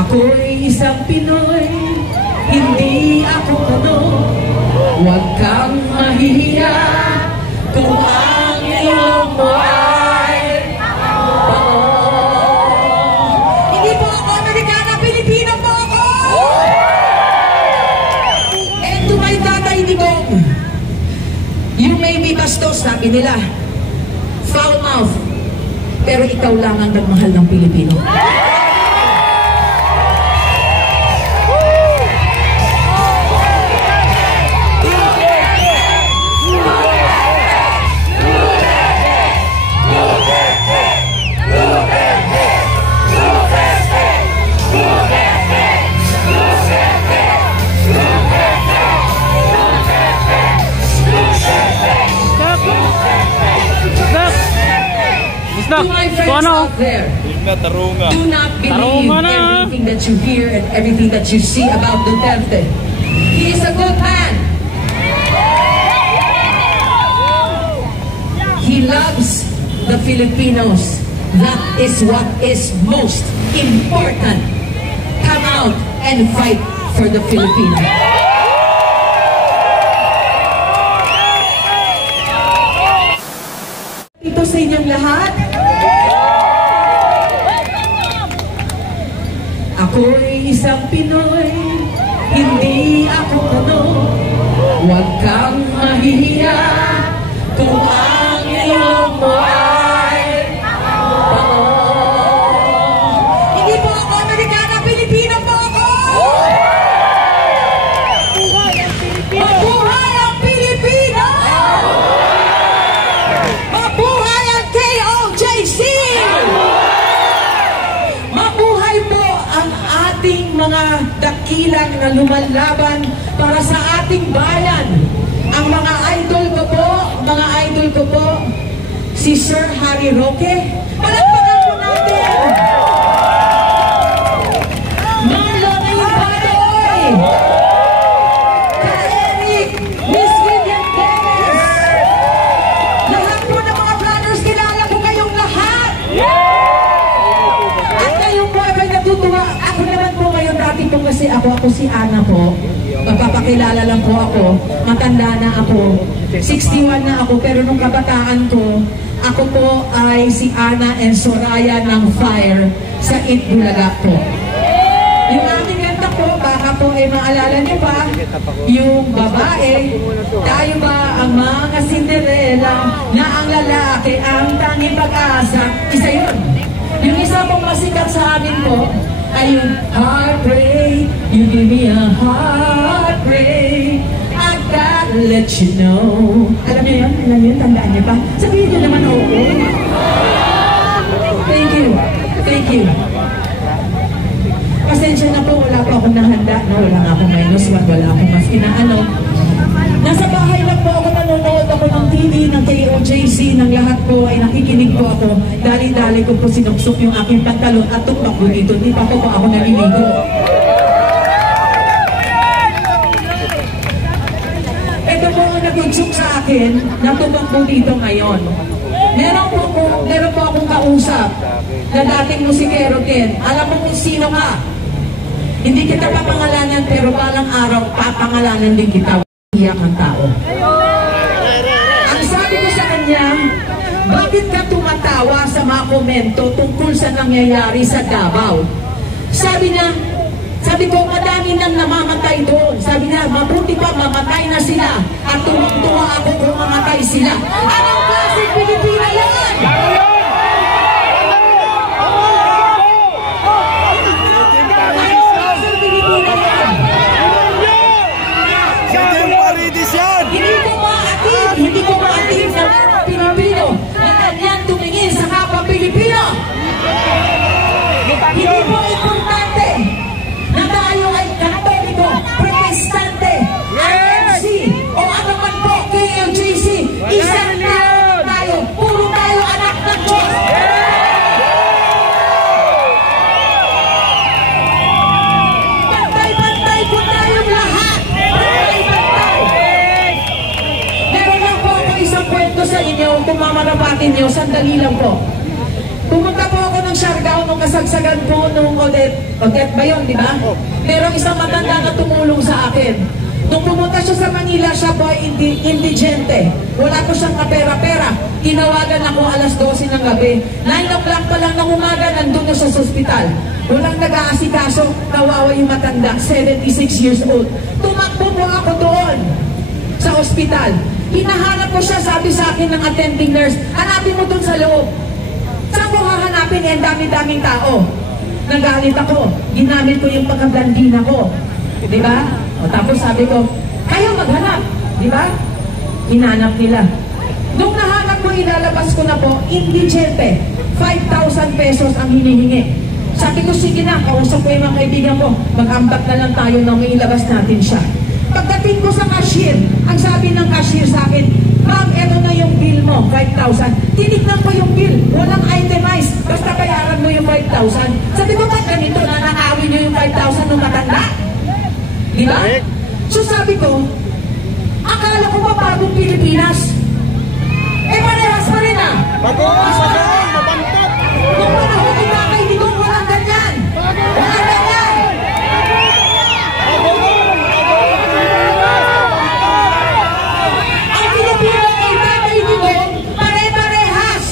Ako'y isang Pinoy, hindi ako ano. Huwag kang mahihiya kung ang iyong mo ay ako. Hindi po ako Amerikana, Pilipino po ako! And to my tatay Digong, you may be bastos, sabi nila, foul mouth, pero ikaw lang ang nagmahal ng Pilipino. To my friends out there, do not believe everything that you hear and everything that you see about Duterte. He is a good man. He loves the Filipinos. That is what is most important. Come out and fight for the Filipinos. Ito sa inyong lahat. Ako'y isang Pinoy, hindi ako ano. Huwag kang mahihiya kung ang iyong mo ay ako. Hindi po ako Amerikana, Pilipino po ako! Mabuhay ang Pilipino! Mabuhay ang KOJC! Mabuhay po ang ating mga dakilang na lumalaban para sa ating bayan. Ang mga idol ko po, si Sir Harry Roque. Palakpakan po natin! Marlon Ibadoy! Ka-Eric! Miss Vivian Perez! Lahat po ng mga planners, kilala ko kayong lahat! At ngayon po ay natutuwa. Ako naman po ngayon, dati po kasi ako si Ana po. Magpapakilala lang po ako. Matanda na ako. 61 na ako, pero nung kabataan ko, ako po ay si Ana and Soraya ng Fire sa Itbulaga po. Yung aking kanta po, baka po ay maalala niyo pa, yung babae, tayo ba ang mga Cinderella na ang lalaki ang tanging pag-asa? Isa yun. Yung isa pong masikat sa amin po ay yung heartbreak, you give me a heartbreak, I gotta let you know. Alam niyo yun? Tandaan niyo pa? Sabihin niyo naman oo. Thank you. Pasensya na po, wala po akong nahanda. Wala nga akong -1, wala akong mas inaano. Nasa bahay lang po ako, nanonood ako ng TV, ng KOJC, ng lahat po ay nakikinig po ako. Dali-dali ko po sinuksok yung aking pantalon at tukpak po dito. Hindi pa po ako naliligo. Ito po ang nag-unsok sa akin, natubak po dito ngayon. Meron po akong kausap na dating musikero din. Alam mo kung sino ka? Hindi kita papangalanan, pero balang araw papangalanan din kita. Iyak ang tao. Ang sabi ko sa kanya, bakit ka tumatawa sa mga komento tungkol sa nangyayari sa Davao? Sabi ko, madami nang namamatay doon. Sabi niya, mabuti pa, mamatay na sila. At tuwang-tuwa ako kung mamatay sila. Anong klaseng Pilipina yan? Hindi ko maatin sa mga Pilipino na kanyang tumingin sa kapwa Pilipino. Hindi po importante na tayo ay Katoliko, Protestante, IMC, o ano man po, KOJC. Isang tayo, puro tayo anak ng Diyos. Pantay-pantay po tayong lahat. Kwento sa inyo, kung mamarapatin nyo, sandali lang po. Pumunta po ako ng Siargao nung kasagsagan po nung Odette O death ba yun, di ba? Merong isang matanda na tumulong sa akin. Nung pumunta siya sa Manila, siya po ay indigente. Wala po siyang kapera-pera. Tinawagan ako alas 12 ng gabi. 9 o'clock pa lang ng umaga, nandun na siya sa ospital. Walang nag-aasikaso, kawawa yung matanda, 76 years old. Tumakbo po ako doon sa ospital. Hinahanap ko siya, sabi sa akin ng attending nurse, hanapin mo doon sa loob. Saan ko hahanapin? Eh, dami-daming tao. Nagalit ako. Ginamit ko yung pagkablandina ko. Di ba? O tapos sabi ko, kayo maghanap. Di ba? Hinanap nila. Nung nahanap ko, ilalabas ko na po, indigente. 5,000 pesos ang hinihingi. Sabi ko, sige na, kausap ko yung mga kaibigan ko. Mag-ambak na lang tayo na may ilabas natin siya. Pagdating ko sa cashier, ang sabi ng cashier sa akin, ma'am, eto na yung bill mo, 5,000. Tinignan ko yung bill, walang itemized. Basta bayaran mo yung 5,000. Sabi ko, ba't ganito na nakawin nyo yung 5,000 nung matanda? Di ba? So sabi ko, akala ko pa bagong Pilipinas. Eh, parehas pa rin ah. Bagoong, mabantot. Kung panahon ko na kay Digong, walang ganyan. Walang ganyan. Ang Pilipino kay Tatay Digong, pare-parehas.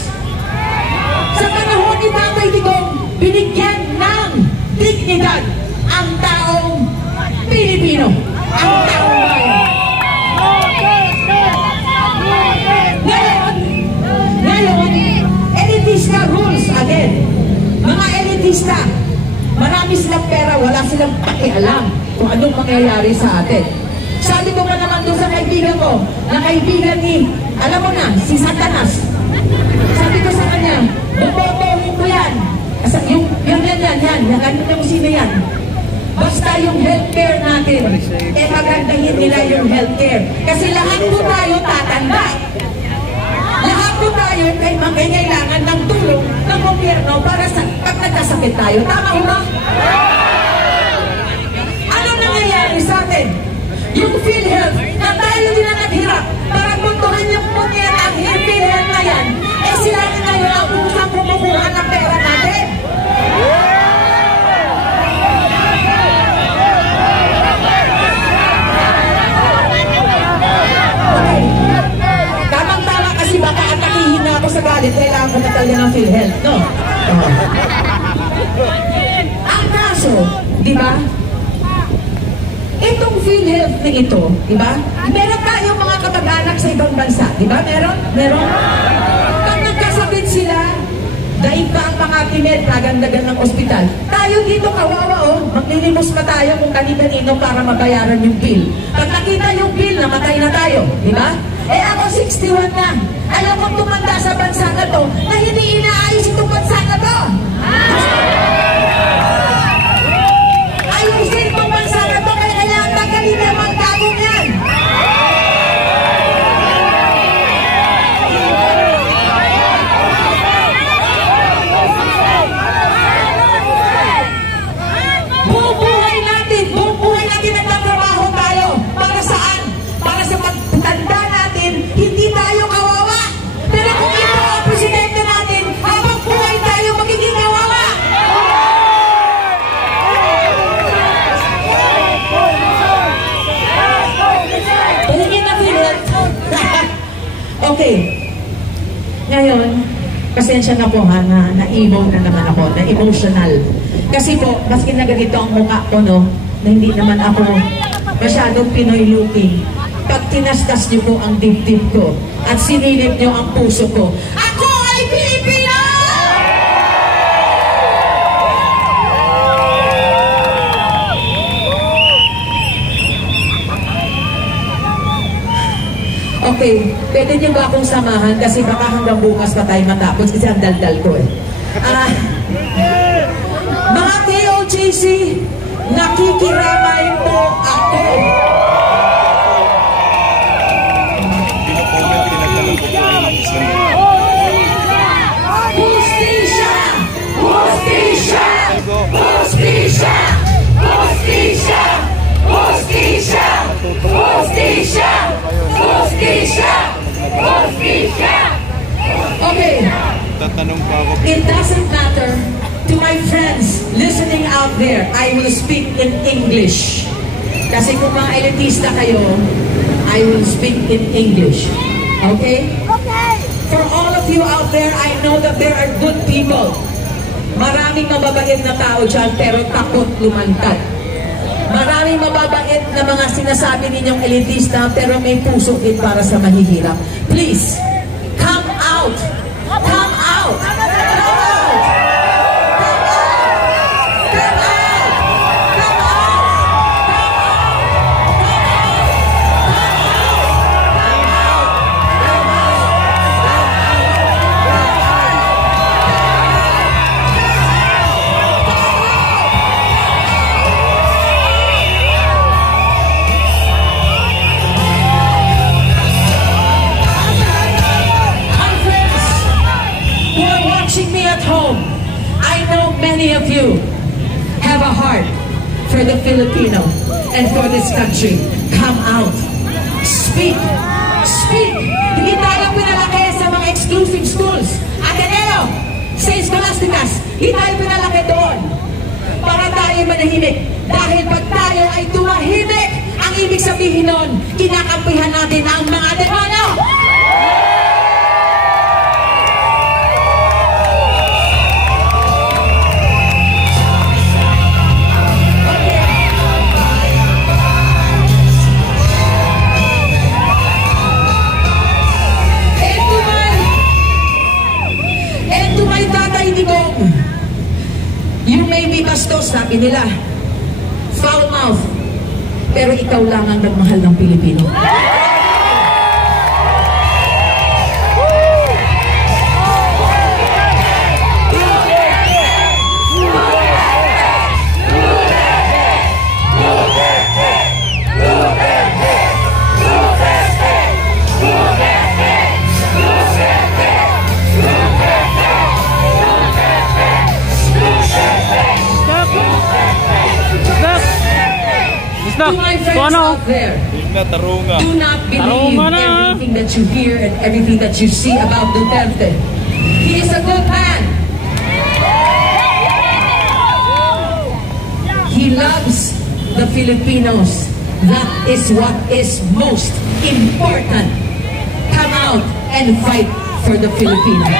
Sa panahon ni Tatay Digong, binigyan ng dignidad ang taong Pilipino. Ang taong bayan. Ngayon, elitista rules again. Mga elitista, marami silang pera, wala silang pakialam kung anong mangyayari sa atin. Sabi ko pa naman doon sa kaibigan ko, na kaibigan ni, alam mo na, si Satanas. Sabi ko sa kanya, bubotohin ko yan. Yan, sino yan? Basta yung healthcare natin, eh magandahin nila yung healthcare. Kasi lahat po tayo tatanda. Lahat po tayo ay magkailangan ng tulong ng gobyerno para sa pag nagkasakit tayo. Tama ba? Ano nangyayari sa atin? Yung PhilHealth, na tayo din na naghirap para puntuhan yung punyan ang PhilHealth na yan, eh sila na ngayon ang usang kumukuha ng pera natin. Tamang-tama kasi baka atakihin na ako sa galit, kailangan ko na talaga ng PhilHealth, no? Ang kaso, di ba? Itong PhilHealth na ito, di ba? Meron tayong mga kamag-anak sa ibang bansa, di ba? Meron? Pag nagkasakit sila, dahil pa ang mga timed, kagandagan ng ospital. Tayo dito kawawa, oh. Maglilimos pa tayo kung kani-kanino para mabayaran yung bill. Pag nakita yung bill, namatay na tayo, di ba? Eh ako 61 na. Alam kong tumanda sa bansa na to na hindi inaayos itong bansa na to. Ayusin itong bansa na to, kaya kailangan tagalin naman gagong yan. Buong buhay natin nagtatrabaho tayo. Para saan? Para sa pagtanda natin, hindi tayo kawawa. Pero kung ito ang presidente natin, habang buhay tayo magiging kawawa. Paligin na PhilHealth. Okay. Ngayon, pasensya na po ha, na-emo na naman ako, na-emotional. Kasi po, maski na ganito ang mukha ko, no, na hindi naman ako masyadong Pinoy looking. Pag tinastas niyo po ang dibdib ko at sinilip niyo ang puso ko, ako ay Pilipino! Okay, pwede niyo ba akong samahan kasi baka hanggang bukas pa tayo matapos kasi ang daldal ko eh. Mga KOJC, nakikiramay po ako. Hustisya! Hustisya! Hustisya! Hustisya! Hustisya! Hustisya! Hustisya! Hustisya! Okay. Tatanong pa ako. It doesn't matter To my friends listening out there, I will speak in English. Kasi kung mga elitista kayo, I will speak in English. Okay? Okay. For all of you out there, I know that there are good people. Maraming mababait na tao dyan, pero takot lumantad. Maraming mababait na mga sinasabi ninyong elitista, pero may puso din para sa mahihirap. Please, come out! Come out! Come out! Many of you have a heart for the Filipino and for this country. Come out. Speak. Speak. Hindi tayo pinalaki sa mga exclusive schools. Ateneo, St. Scholastikas, hindi tayo pinalaki doon para tayo manahimik. Dahil pag tayo ay tumahimik, ang ibig sabihin nun, kinakampihan natin ang mga demonyo. You may be bastos, sabi nila. Foul mouth. Pero ikaw lang ang nagmahal ng Pilipino. To my friends out there, do not believe everything that you hear and everything that you see about Duterte. He is a good man. He loves the Filipinos. That is what is most important. Come out and fight for the Filipinos.